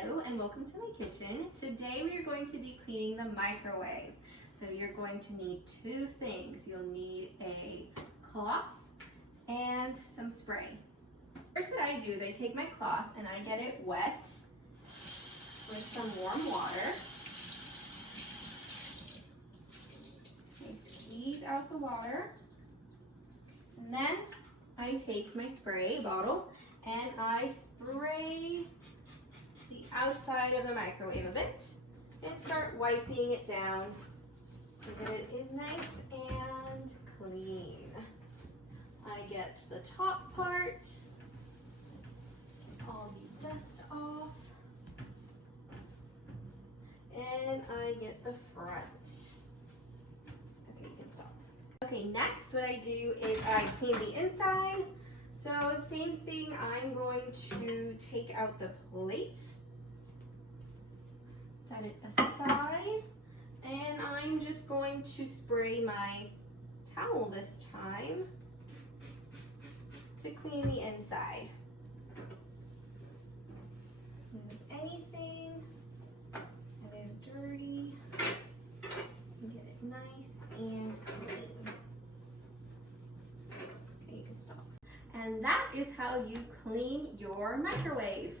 Hello and welcome to my kitchen. Today we are going to be cleaning the microwave. So you're going to need two things. You'll need a cloth and some spray. First, what I do is I take my cloth and I get it wet with some warm water. I squeeze out the water, and then I take my spray bottle and I spray the outside of the microwave a bit and start wiping it down so that it is nice and clean. I get the top part, get all the dust off, and I get the front. Okay, you can stop. Okay, next what I do is I clean the inside. So the same thing, I'm going to take out the plate, set it aside, and I'm just going to spray my towel this time to clean the inside. Remove anything that is dirty and get it nice and clean. Okay, you can stop. And that is how you clean your microwave.